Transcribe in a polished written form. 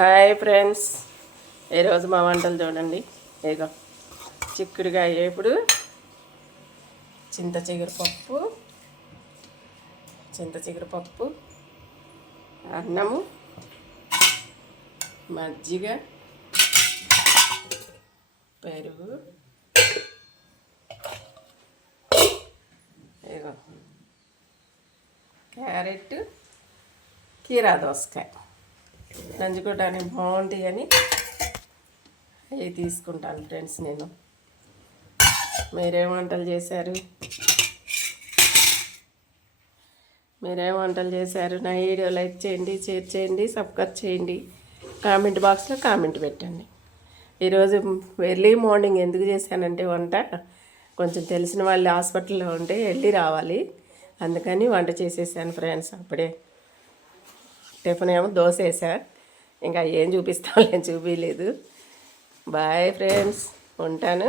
Hi friends, ఈరోజు మా వంటలు చూడండి. ఇగో చిక్కుడుకాయ వేపుడు, చింత చిగురు పప్పు, అన్నము, మజ్జిగ, పెరుగు, ఇగో క్యారెట్, కీరా దోసకాయ నంచుకోవడానికి బాగుంటాయి అని అవి తీసుకుంటాను ఫ్రెండ్స్. నేను మీరేం వంటలు చేశారు? నా వీడియో లైక్ చేయండి, షేర్ చేయండి, సబ్స్క్రైబ్ చేయండి, కామెంట్ బాక్స్లో కామెంట్ పెట్టండి. ఈరోజు ఎర్లీ మార్నింగ్ ఎందుకు చేశానంటే వంట, కొంచెం తెలిసిన వాళ్ళు హాస్పిటల్లో ఉంటే వెళ్ళి రావాలి, అందుకని వంట చేసేసాను ఫ్రెండ్స్. అప్పుడే టిఫిన్ ఏమో దోశ వేసా, ఇంకా ఏం చూపిస్తాను, నేను చూపించలేదు. బాయ్ ఫ్రెండ్స్, ఉంటాను.